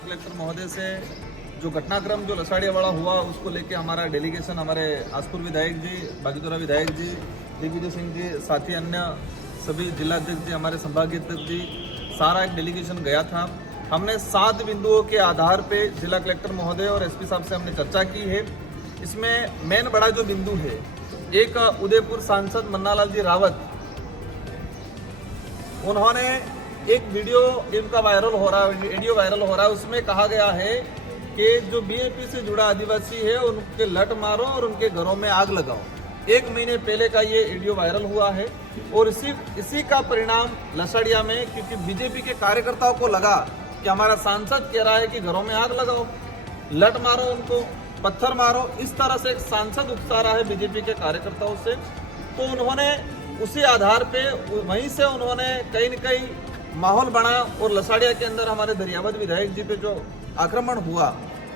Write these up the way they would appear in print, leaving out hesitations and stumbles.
Collector महोदय से जो घटनाक्रम जो लसाड़िया वाला हुआ उसको लेके हमारा डेलीगेशन हमारे आसपुर विधायक जी, बागीदोरा विधायक जी, दिग्विजय सिंह जी, साथी अन्य सभी जिलाध्यक्ष जी, हमारे संभागीय अध्यक्ष जी, सारा एक डेलीगेशन गया था। हमने 7 बिंदुओं के आधार पे जिला कलेक्टर महोदय और एसपी साहब से हमने चर्चा की है। इसमें मेन बड़ा जो बिंदु है, एक उदयपुर सांसद मन्नालाल जी रावत, उन्होंने एक वीडियो इनका वायरल हो रहा है, वीडियो वायरल हो रहा है, उसमें कहा गया है कि जो बीएपी से जुड़ा आदिवासी है उनके लट मारो और उनके घरों में आग लगाओ। 1 महीने पहले का ये वीडियो वायरल हुआ है और इसी का परिणाम लसाड़िया में, क्योंकि बीजेपी के कार्यकर्ताओं को लगा कि हमारा सांसद कह रहा है कि घरों में आग लगाओ, लट मारो, उनको पत्थर मारो, इस तरह से एक सांसद उकसा रहा है बीजेपी के कार्यकर्ताओं से। तो उन्होंने उसी आधार पे वहीं से उन्होंने कहीं न कहीं माहौल बना और लसाड़िया के अंदर हमारे दरियावद विधायक जी पे जो आक्रमण हुआ,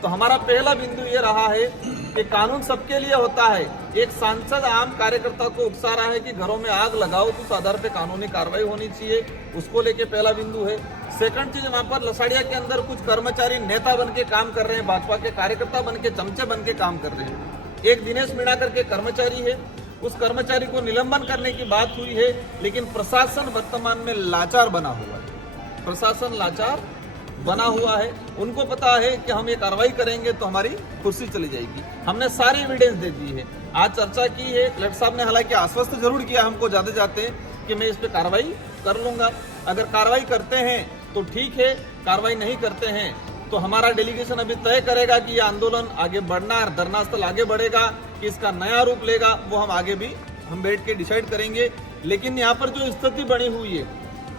तो हमारा पहला बिंदु ये रहा है कि कानून सबके लिए होता है। एक सांसद आम कार्यकर्ता को उकसा रहा है कि घरों में आग लगाओ, तो उस आधार पे कानूनी कार्रवाई होनी चाहिए, उसको लेके पहला बिंदु है। सेकंड चीज, वहां पर लसाड़िया के अंदर कुछ कर्मचारी नेता बन के काम कर रहे हैं, भाजपा के कार्यकर्ता बन के, चमचे बन के काम कर रहे हैं। एक दिनेश मीणा करके कर्मचारी है, उस कर्मचारी को निलंबन करने की बात हुई है, लेकिन प्रशासन वर्तमान में लाचार बना हुआ है। प्रशासन लाचार बना हुआ है, उनको पता है कि हम ये कार्रवाई करेंगे तो हमारी कुर्सी चली जाएगी। हमने सारी एविडेंस दे दी है, आज चर्चा की है। कलेक्टर साहब ने हालांकि आश्वस्त जरूर किया हमको जाते कि मैं इस पे कार्रवाई कर लूंगा। अगर कार्रवाई करते हैं तो ठीक है, कार्रवाई नहीं करते हैं तो हमारा डेलीगेशन अभी तय करेगा कि ये आंदोलन आगे बढ़ना है, धरना स्थल आगे बढ़ेगा कि इसका नया रूप लेगा, वो हम आगे भी हम बैठ के डिसाइड करेंगे। लेकिन यहाँ पर जो स्थिति बनी हुई है,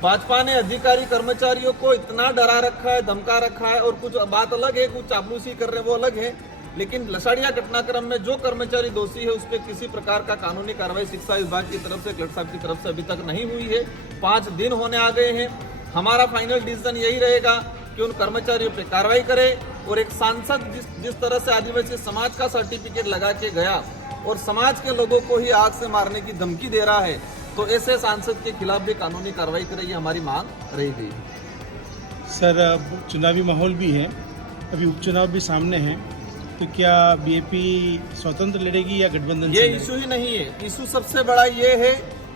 भाजपा ने अधिकारी कर्मचारियों को इतना डरा रखा है, धमका रखा है, और कुछ बात अलग है, कुछ चापलूसी कर रहे हैं वो अलग है, लेकिन लसाड़िया घटनाक्रम में जो कर्मचारी दोषी है उस पर किसी प्रकार का कानूनी कार्रवाई शिक्षा विभाग की तरफ से, कलेक्टर साहब की तरफ से अभी तक नहीं हुई है। 5 दिन होने आ गए हैं। हमारा फाइनल डिसीजन यही रहेगा कि उन कर्मचारियों पे कार्रवाई करे, और एक सांसद जिस तरह से आदिवासी समाज का सर्टिफिकेट लगा के गया और समाज के लोगों को ही आग से मारने की धमकी दे रहा है, तो ऐसे सांसद के खिलाफ भी कानूनी कार्रवाई करे, ये हमारी मांग रहेगी। सर, चुनावी माहौल भी है, अभी उपचुनाव भी सामने है, तो क्या बीएपी स्वतंत्र लड़ेगी या गठबंधन? ये इशू ही नहीं है। इशू सबसे बड़ा ये है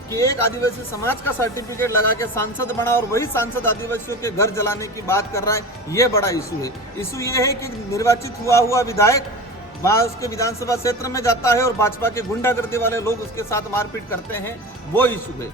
कि एक आदिवासी समाज का सर्टिफिकेट लगा के सांसद बना और वही सांसद आदिवासियों के घर जलाने की बात कर रहा है, ये बड़ा इशू है। इशू ये है कि निर्वाचित हुआ विधायक वहाँ उसके विधानसभा क्षेत्र में जाता है और भाजपा के गुंडागर्दी वाले लोग उसके साथ मारपीट करते हैं, वो इशू है।